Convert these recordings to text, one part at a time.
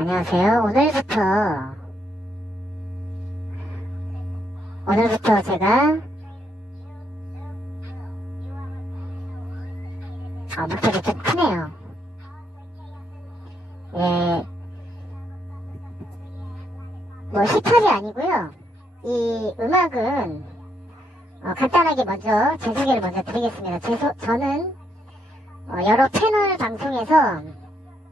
안녕하세요. 오늘부터 제가 목소리 좀 크네요. 예, 뭐 힙합이 아니고요. 이 음악은 간단하게 먼저 제 소개를 먼저 드리겠습니다. 저는 여러 채널 방송에서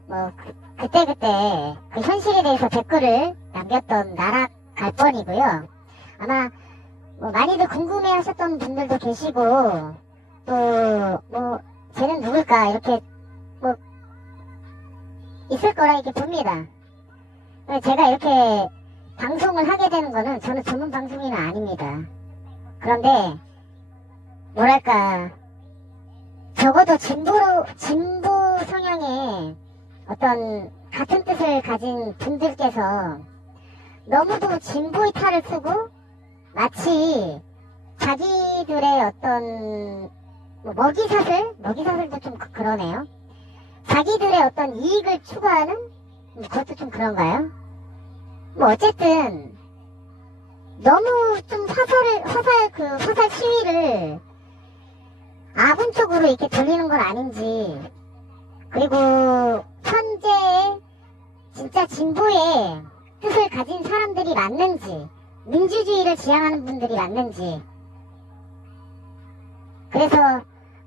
뭐 그때그때 그 현실에 대해서 댓글을 남겼던 나락 갈 뻔이고요. 아마 뭐 많이들 궁금해 하셨던 분들도 계시고, 또 뭐 쟤는 누굴까 이렇게 뭐 있을 거라 이렇게 봅니다. 제가 이렇게 방송을 하게 되는 거는 저는 전문 방송인은 아닙니다. 그런데 뭐랄까, 적어도 진보 성향의 어떤 같은 뜻을 가진 분들께서 너무도 진보의 탈을 쓰고 마치 자기들의 어떤 뭐 먹이사슬도 좀 그러네요. 자기들의 어떤 이익을 추구하는 그것도 좀 그런가요? 뭐 어쨌든 너무 좀 화살 시위를 아군 쪽으로 이렇게 돌리는 건 아닌지, 그리고 현재 진짜 진보의 뜻을 가진 사람들이 맞는지, 민주주의를 지향하는 분들이 맞는지, 그래서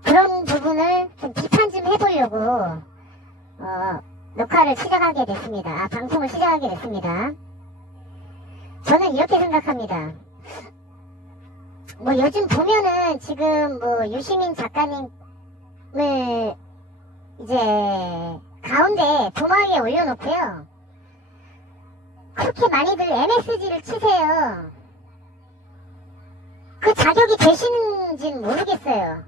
그런 부분을 좀 비판 좀 해보려고 녹화를 시작하게 됐습니다. 방송을 시작하게 됐습니다. 저는 이렇게 생각합니다. 뭐 요즘 보면은 지금 뭐 유시민 작가님을 이제 가운데 도마 위에 올려놓고요, 그렇게 많이들 MSG를 치세요. 그 자격이 되시는지는 모르겠어요.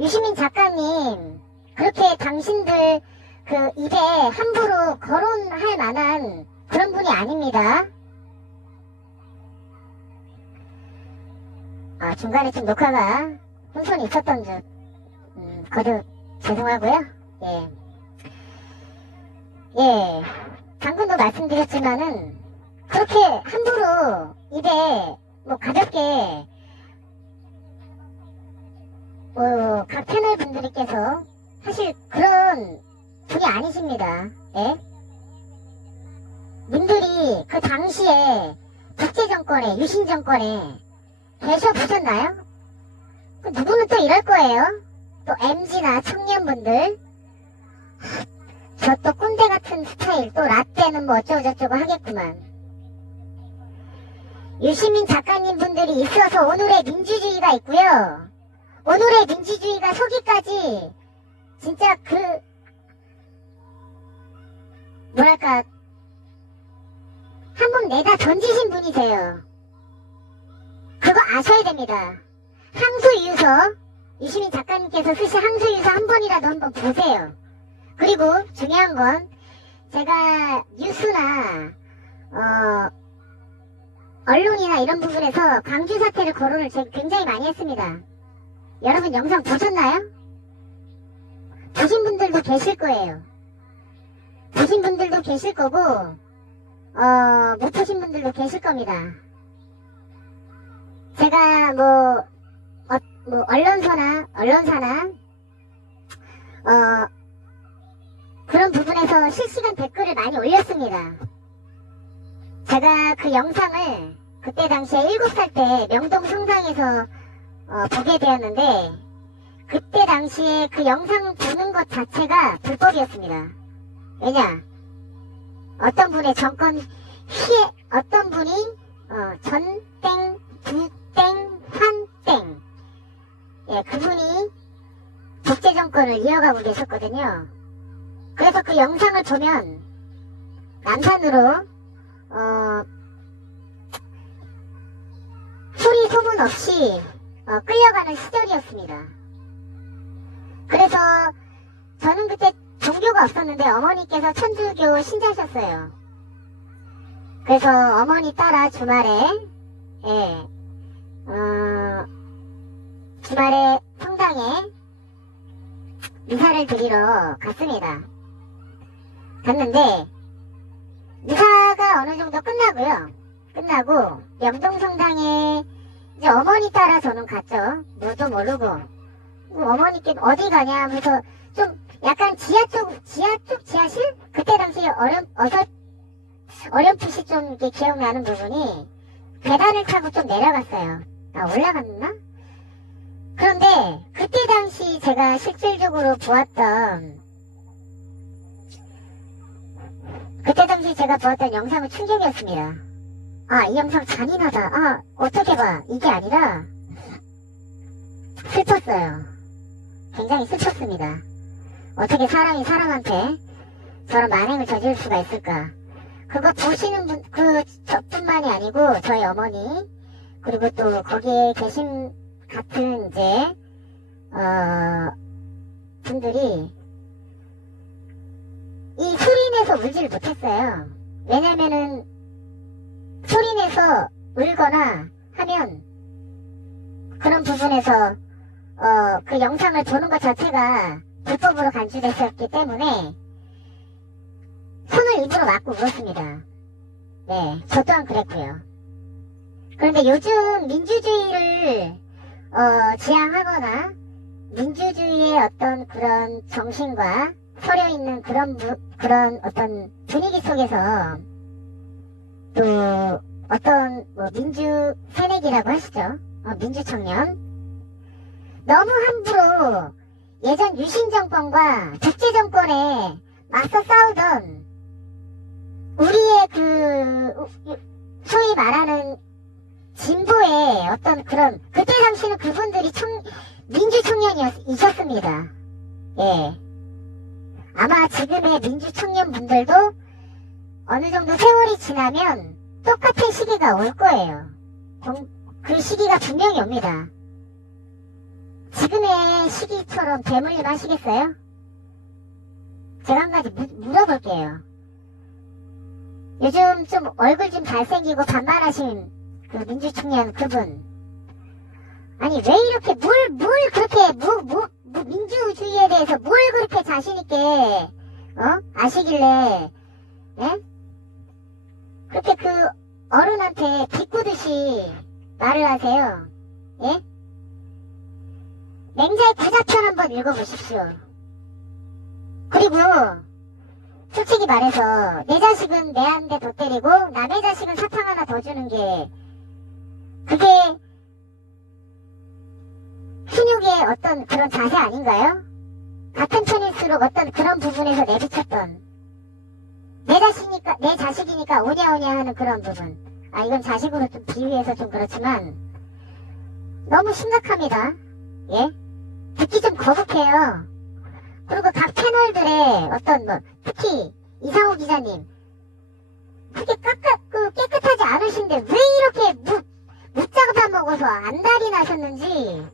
유시민 작가님, 그렇게 당신들 그 입에 함부로 거론할 만한 그런 분이 아닙니다. 중간에 좀 녹화가 혼선이 있었던 줄 거듭 죄송하고요. 예, 방금도 말씀드렸지만은 그렇게 함부로 입에 뭐 가볍게 각 채널 분들께서 사실 그런 분이 아니십니다. 예? 님들이 그 당시에 독재정권에, 유신정권에 계셔보셨나요? 누구는 또 이럴 거예요. 또 MZ나 청년분들, 저 또 꼰대 같은 스타일, 또 라떼는 뭐 어쩌고저쩌고 하겠구만. 유시민 작가님 분들이 있어서 오늘의 민주주의가 있고요. 오늘의 민주주의가 서기까지 진짜 뭐랄까, 한번 내다 던지신 분이세요. 그거 아셔야 됩니다. 항소유서, 유시민 작가님께서 쓰신 항소유서 한 번이라도 한번 보세요. 그리고 중요한 건 제가 뉴스나 언론이나 이런 부분에서 광주 사태를 거론을 제가 굉장히 많이 했습니다. 여러분 영상 보셨나요? 보신 분들도 계실 거예요. 보신 분들도 계실 거고 못 보신 분들도 계실 겁니다. 제가 뭐 언론사나 그런 부분에서 실시간 댓글을 많이 올렸습니다. 제가 그 영상을 그때 당시에 7살 때 명동 성당에서 보게 되었는데, 그때 당시에 그 영상 보는 것 자체가 불법이었습니다. 왜냐? 어떤 분의 정권 어떤 분이 전땡, 부땡, 환땡, 예, 그분이 독재정권을 이어가고 계셨거든요. 그래서 그 영상을 보면 남산으로 소리 소문 없이 끌려가는 시절이었습니다. 그래서 저는 그때 종교가 없었는데 어머니께서 천주교 신자셨어요. 그래서 어머니 따라 주말에 성당에 미사를 드리러 갔습니다. 갔는데 미사가 어느 정도 끝나고요. 끝나고 영동성당에 이제 어머니 따라 저는 갔죠. 뭐도 모르고 어머니께 어디 가냐 하면서 좀 약간 지하실? 그때 당시에 어렴풋이 좀 이렇게 기억나는 부분이 계단을 타고 좀 내려갔어요. 올라갔나? 그런데 그때 당시 제가 실질적으로 보았던 영상은 충격이었습니다. 이 영상 잔인하다. 어떻게 봐. 이게 아니라 슬펐어요. 굉장히 슬펐습니다. 어떻게 사람이 사람한테 저런 만행을 저지를 수가 있을까. 그거 보시는 저뿐만이 아니고 저희 어머니 그리고 또 거기에 계신 같은 이제 분들이 이 소리내서 울지를 못했어요. 왜냐면은 소리내서 울거나 하면 그런 부분에서 그 영상을 보는 것 자체가 불법으로 간주됐었기 때문에 손을 입으로 막고 울었습니다. 네, 저 또한 그랬고요. 그런데 요즘 민주주의를 지향하거나 민주주의의 어떤 그런 정신과 서려 있는 그런 어떤 분위기 속에서 또 어떤 민주 새내기라고 하시죠. 민주청년 너무 함부로 예전 유신 정권과 독재 정권에 맞서 싸우던 우리의 소위 말하는 진보의 어떤 그런 그때 당시는 그분들이 민주청년이셨습니다. 예. 아마 지금의 민주청년분들도 어느 정도 세월이 지나면 똑같은 시기가 올 거예요. 그 시기가 분명히 옵니다. 지금의 시기처럼 대물림 하시겠어요? 제가 한 가지 물어볼게요. 요즘 좀 얼굴 좀 잘생기고 반말하신 그 민주청년 그분. 아니 왜 이렇게 민주주의에 대해서 뭘 그렇게 자신있게 아시길래 예? 그렇게 그 어른한테 비꼬듯이 말을 하세요. 예? 맹자의 구자편 한번 읽어보십시오. 그리고 솔직히 말해서 내 자식은 내한테 더 때리고 남의 자식은 사탕 하나 더 주는 게 그게 훈육의 어떤 그런 자세 아닌가요? 같은 편일수록 어떤 그런 부분에서 내비쳤던 내 자식이니까 오냐오냐 하는 그런 부분. 이건 자식으로 좀 비유해서 좀 그렇지만 너무 심각합니다. 예? 듣기 좀 거북해요. 그리고 각 채널들의 어떤 특히 이상호 기자님 그게 깨끗하지 않으신데 왜 이렇게 묻자고 다 먹어서 안달이 나셨는지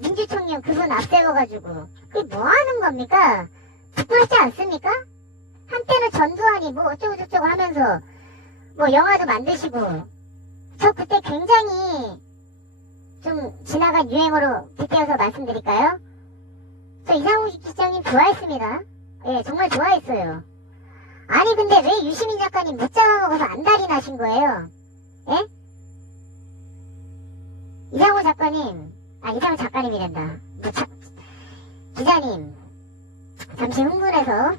민주청년 그분 앞세워가지고 그게 뭐 하는 겁니까? 부끄럽지 않습니까? 한때는 전두환이 어쩌고저쩌고 하면서 영화도 만드시고 저 그때 굉장히 좀 지나간 유행어로 빗대어서 말씀드릴까요? 저 이상우 기자님 좋아했습니다. 예, 정말 좋아했어요. 아니 근데 왜 유시민 작가님 못 잡아먹어서 안달이 나신 거예요? 예? 이상우 작가님이란다. 기자님 잠시 흥분해서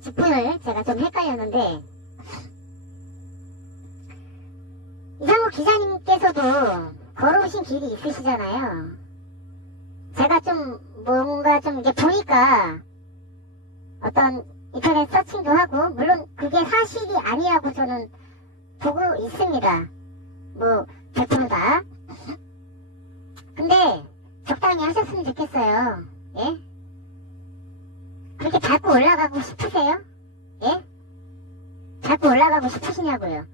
직분을 제가 좀 헷갈렸는데 이상우 기자님께서도 걸어오신 길이 있으시잖아요. 제가 좀 뭔가 좀 이렇게 보니까 어떤 인터넷 서칭도 하고 물론 그게 사실이 아니라고 저는 보고 있습니다. 100% 다. 근데 적당히 하셨으면 좋겠어요. 예? 그렇게 밟고 올라가고 싶으세요? 예? 밟고 올라가고 싶으시냐고요.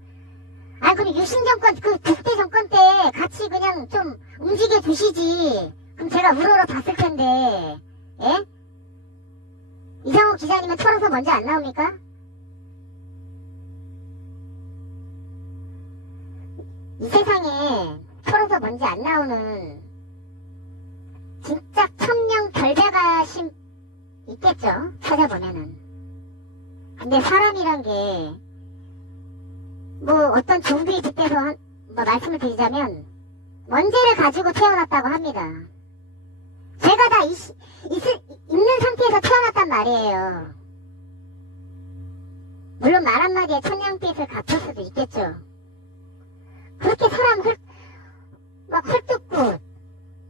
그럼 유신정권 독재 정권 때 같이 그냥 좀 움직여 주시지. 그럼 제가 우러러 봤을 텐데. 예? 이상호 기자님은 털어서 먼저 안 나옵니까? 이 세상에 털어서 먼저 안 나오는 진짜 천명 결백하심 있겠죠? 찾아보면은. 근데 사람이란 게, 뭐, 어떤 종교에 빗대서 뭐 말씀을 드리자면, 원죄를 가지고 태어났다고 합니다. 제가 다 있는 상태에서 태어났단 말이에요. 물론 말 한마디에 천냥빚을 갚을 수도 있겠죠. 그렇게 사람 막 헐뜯고,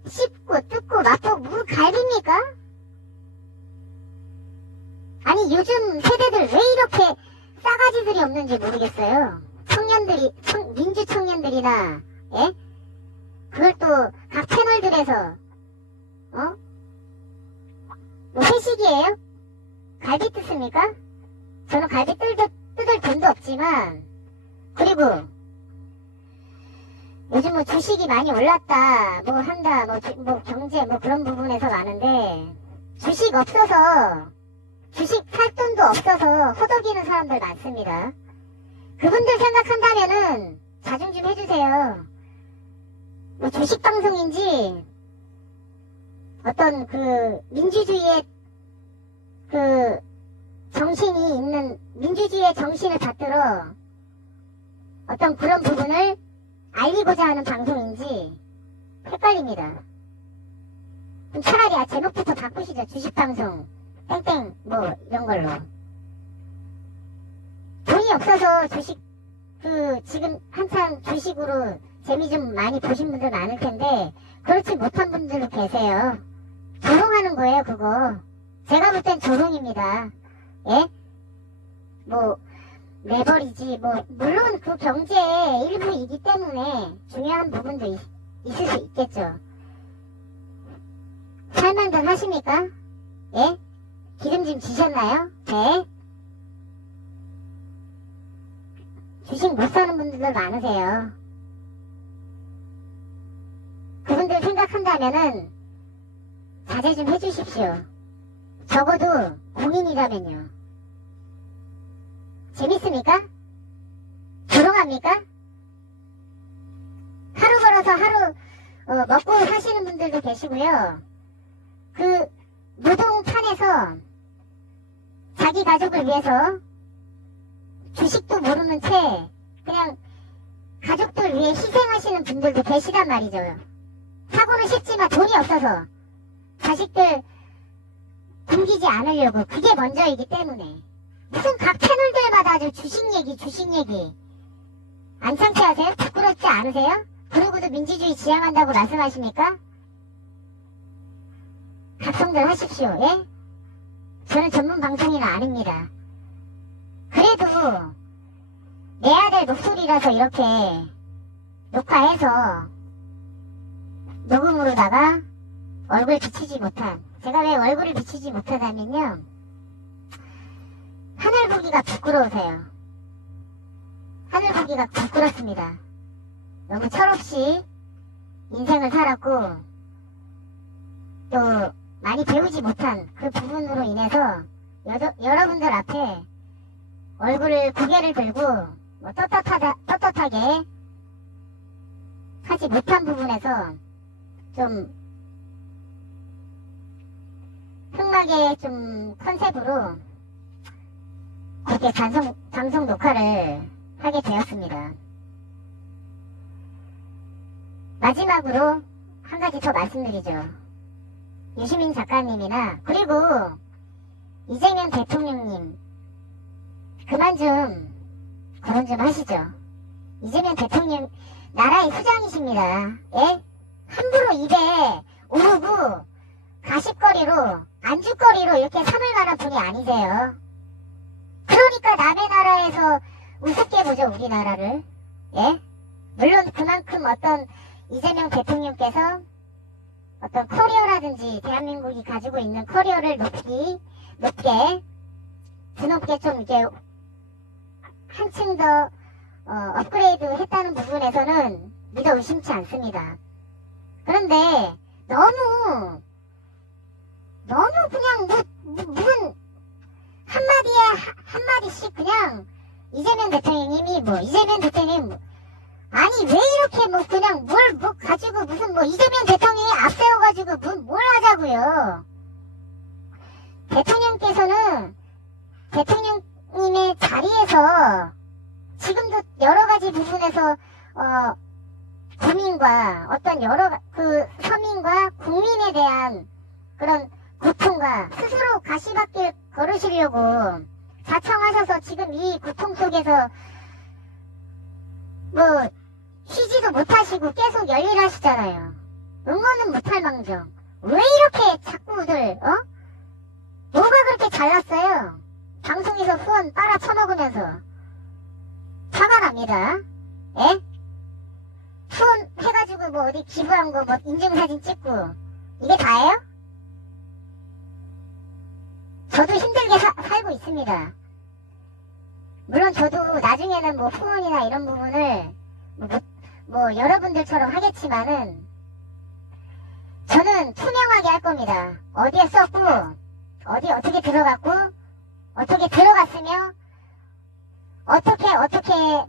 씹고, 뜯고, 맛보고, 뭐 갈깁니까? 아니, 요즘 세대들 왜 이렇게 싸가지들이 없는지 모르겠어요. 민주 청년들이나, 예? 그걸 또 각 채널들에서, 뭐 회식이에요? 갈비 뜯습니까? 저는 갈비 뜯을 돈도 없지만, 그리고 요즘 뭐 주식이 많이 올랐다, 뭐 한다, 뭐 경제, 뭐 그런 부분에서 많은데, 주식 없어서, 주식 살 돈도 없어서 허덕이는 사람들 많습니다. 그분들 생각한다면은 자중 좀 해주세요. 뭐 주식 방송인지 어떤 그 민주주의의 그 정신이 있는 민주주의의 정신을 받들어 어떤 그런 부분을 알리고자 하는 방송인지 헷갈립니다. 그럼 차라리 제목부터 바꾸시죠. 주식 방송 땡땡 뭐 이런 걸로. 돈이 없어서 주식 지금 한참 주식으로 재미 좀 많이 보신 분들 많을 텐데 그렇지 못한 분들도 계세요. 조롱하는 거예요 그거. 제가 볼 땐 조롱입니다. 예? 뭐 매버리지 뭐 물론 그 경제의 일부이기 때문에 중요한 부분도 있을 수 있겠죠. 살만들 하십니까? 예? 기름짐 지셨나요? 네? 주식 못 사는 분들도 많으세요. 그분들 생각한다면은 자제 좀 해주십시오. 적어도 공인이라면요. 재밌습니까? 조롱합니까? 하루 벌어서 하루 먹고 사시는 분들도 계시고요. 그 노동판에서 자기 가족을 위해서 주식도 모르는 채 그냥 가족들 위해 희생하시는 분들도 계시단 말이죠. 사고는 쉽지만 돈이 없어서 자식들 굶기지 않으려고 그게 먼저이기 때문에 무슨 각 채널들마다 아주 주식 얘기 안 창피하세요? 부끄럽지 않으세요? 그러고도 민주주의 지향한다고 말씀하십니까? 각성들 하십시오. 예? 저는 전문 방송인은 아닙니다. 그래도 내야 될 목소리라서 이렇게 녹화해서 녹음으로다가 얼굴 비치지 못한, 제가 왜 얼굴을 비치지 못하다면요, 하늘 보기가 부끄러우세요. 하늘 보기가 부끄럽습니다. 너무 철없이 인생을 살았고 또 많이 배우지 못한 그 부분으로 인해서 여러분들 앞에 얼굴을 고개를 들고 뭐 떳떳하게 하지 못한 부분에서 좀 흥하게 좀 컨셉으로 그렇게 방송 녹화를 하게 되었습니다. 마지막으로 한 가지 더 말씀드리죠. 유시민 작가님이나 그리고 이재명 대통령님 그만 좀 거론 좀 하시죠. 이재명 대통령 나라의 수장이십니다. 예? 함부로 입에 오르고 가십거리로 안주거리로 이렇게 삼을 만한 분이 아니세요. 그러니까 남의 나라에서 우습게 보죠, 우리나라를. 예? 물론 그만큼 어떤 이재명 대통령께서 어떤 커리어라든지 대한민국이 가지고 있는 커리어를 높게 드높게 좀 이제 한층 더 업그레이드 했다는 부분에서는 믿어 의심치 않습니다. 그런데 너무 그냥 무슨 한마디씩 그냥 이재명 대통령님 아니 왜 이렇게 뭐 그냥 뭘 가지고 무슨 뭐 이재명 대통령이 앞세워가지고 뭘 하자고요. 대통령께서는 대통령을 대통령님의 자리에서 지금도 여러 가지 부분에서 국민과 어떤 서민과 국민에 대한 그런 고통과 스스로 가시밭길 걸으시려고 자청하셔서 지금 이 고통 속에서 뭐 쉬지도 못하시고 계속 열일하시잖아요. 응원은 못할 망정. 왜 이렇게 자꾸들 뭐가 그렇게 잘났어요? 방송에서 후원 빨아 처먹으면서 화가 납니다. 예? 후원 해가지고 뭐 어디 기부한 거 뭐 인증사진 찍고 이게 다예요? 저도 힘들게 살고 있습니다. 물론 저도 나중에는 뭐 후원이나 이런 부분을 뭐 여러분들처럼 하겠지만은 저는 투명하게 할 겁니다. 어디에 썼고 어디 어떻게 들어갔고 어떻게 들어갔으며 어떻게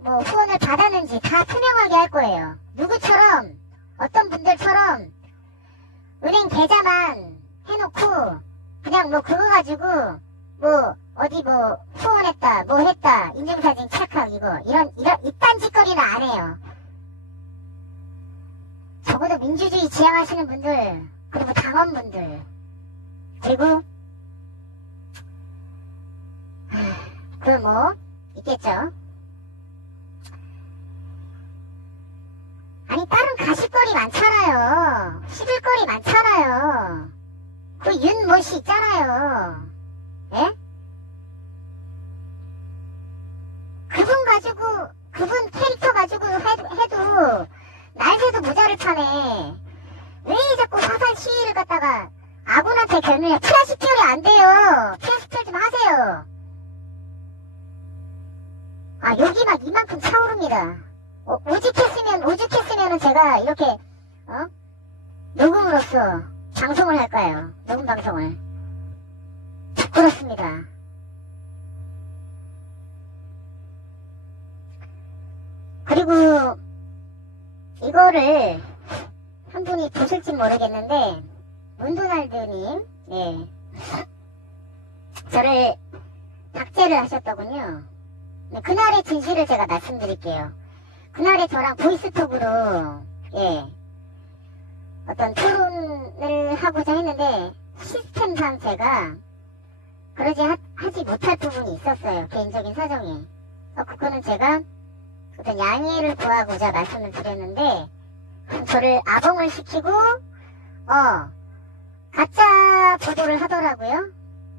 뭐 후원을 받았는지 다 투명하게 할 거예요. 누구처럼 어떤 분들처럼 은행 계좌만 해놓고 그냥 뭐 그거 가지고 뭐 어디 뭐 후원했다 뭐 했다 인증사진 찰칵 이런 이딴 짓거리는 안 해요. 적어도 민주주의 지향하시는 분들 그리고 당원분들 그리고 그 뭐 있겠죠. 아니 다른 가십거리 많잖아요. 씹을거리 많잖아요. 그 윤모씨 있잖아요. 예? 그분 캐릭터 가지고 해도 날새도 모자를 타네. 왜 자꾸 화살 시위를 갖다가 아군한테 겨누냐. 플라스틱 처리 안 돼요. 플라스틱 처리 좀 하세요. 여기 막 이만큼 차오릅니다. 오죽했으면은 제가 이렇게 녹음으로써 방송을 할까요? 녹음 방송을. 부끄럽습니다. 그리고 이거를 한 분이 보실지 모르겠는데 문도날드님 예 저를 박제를 하셨더군요. 네, 그날의 진실을 제가 말씀드릴게요. 그날에 저랑 보이스톡으로 어떤 토론을 하고자 했는데 시스템상 제가 그러지 하지 못할 부분이 있었어요. 개인적인 사정이. 그거는 제가 어떤 양해를 구하고자 말씀을 드렸는데 저를 아봉을 시키고 가짜 보도를 하더라고요.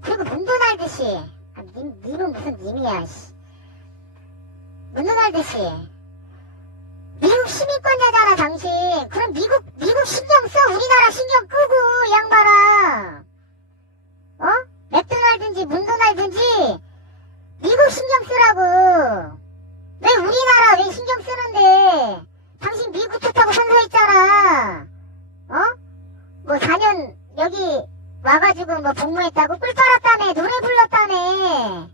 그리고 문도날드 씨 님은 무슨 님이야 씨. 문도날드 씨 미국 시민권자잖아 당신. 그럼 미국 신경 써. 우리나라 신경 끄고 이 양반아. 맥도날드인지 문도날드인지 미국 신경 쓰라고. 왜 우리나라 왜 신경 쓰는데. 당신 미국 좋다고 선서했잖아. 뭐 4년 여기 와가지고 뭐 복무했다고 꿀 빨았다며 노래 불렀다며.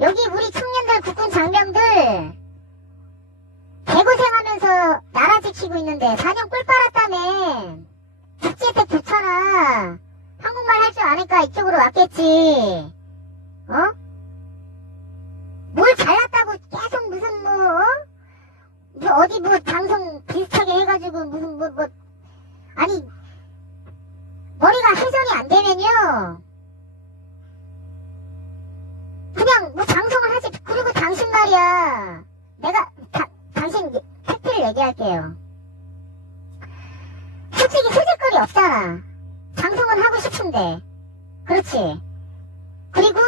여기 우리 청년들 국군 장병들 개고생하면서 나라 지키고 있는데 4년 꿀 빨았다며. 복지 혜택 좋잖아. 한국말 할 줄 아니까 이쪽으로 왔겠지. 뭘 잘났다고 계속 무슨 뭐 어디 뭐 방송 비슷하게 해가지고 무슨 아니 머리가 회전이 안 되면요 그냥 뭐 방송을 하지. 그리고 당신 말이야 내가 당신 팩트를 얘기할게요. 솔직히 소질거리 없잖아. 방송을 하고 싶은데. 그렇지. 그리고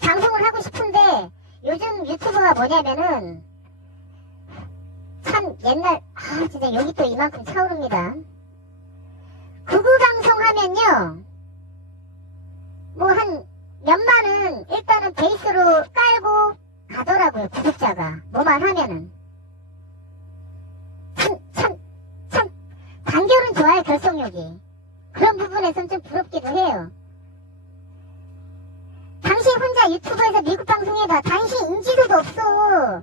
방송을 하고 싶은데 요즘 유튜브가 뭐냐면은 참 옛날 진짜 여기 또 이만큼 차오릅니다. 구구 방송하면요 뭐 한 몇만은 일단은 베이스로 깔고 가더라고요. 구독자가 뭐만 하면은 참 단결은 좋아요. 결속력이. 그런 부분에선 좀 부럽기도 해요. 당신 혼자 유튜브에서 미국 방송해봐. 당신 인지도도 없어.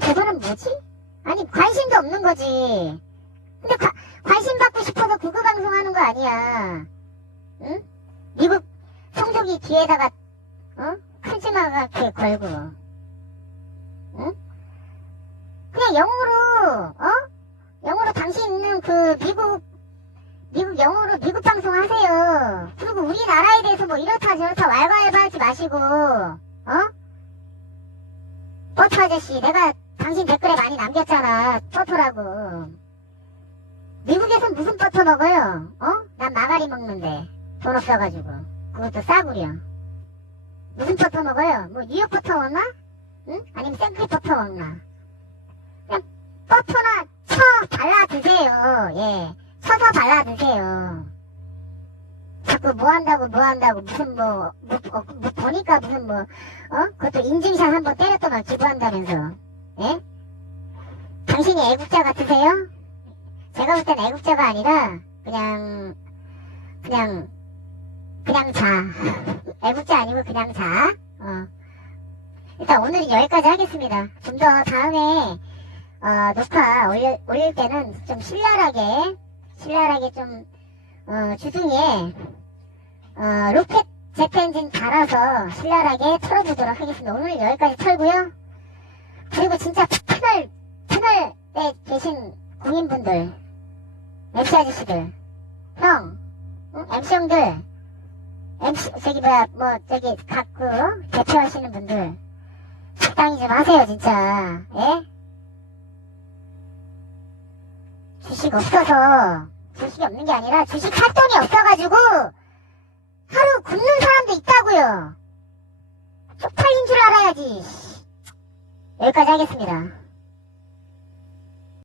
저 사람 뭐지? 아니 관심도 없는 거지. 근데 관심 받고 싶어서 구구 방송하는 거 아니야. 응? 미국 성조기 뒤에다가 뻘쭘하게 걸고, 응? 그냥 영어로, 영어로 당신은 그 미국 영어로 미국 방송 하세요. 그리고 우리나라에 대해서 뭐 이렇다 저렇다 왈가왈부 하지 마시고, 버터 아저씨, 내가 당신 댓글에 많이 남겼잖아. 버터라고. 미국에선 무슨 버터 먹어요? 난 마가린 먹는데. 돈 없어가지고. 그것도 싸구려. 무슨 버터 먹어요? 뭐 뉴욕 버터 먹나? 응? 아니면 생크림 버터 먹나? 그냥 버터나 쳐 발라 드세요. 예. 쳐서 발라 드세요. 자꾸 뭐 한다고 무슨 보니까 무슨 그것도 인증샷 한번 때렸더만 기부한다면서. 예? 당신이 애국자 같으세요? 제가 볼 땐 애국자가 아니라 그냥 자. 애국자 아니고 그냥 자. 일단 오늘은 여기까지 하겠습니다. 좀 더 다음에 녹화 올릴 때는 좀 신랄하게 좀 주둥이에 로켓 제트 엔진 달아서 신랄하게 털어보도록 하겠습니다. 오늘 여기까지 털고요. 그리고 진짜 채널에 계신 공인분들, MC 아저씨들, 형, MC 형들, MC 각구 대표하시는 분들 적당히 좀 하세요, 진짜. 예? 주식 없어서, 주식이 없는 게 아니라 주식 할 돈이 없어가지고 하루 굶는 사람도 있다고요. 쪽팔린 줄 알아야지. 여기까지 하겠습니다.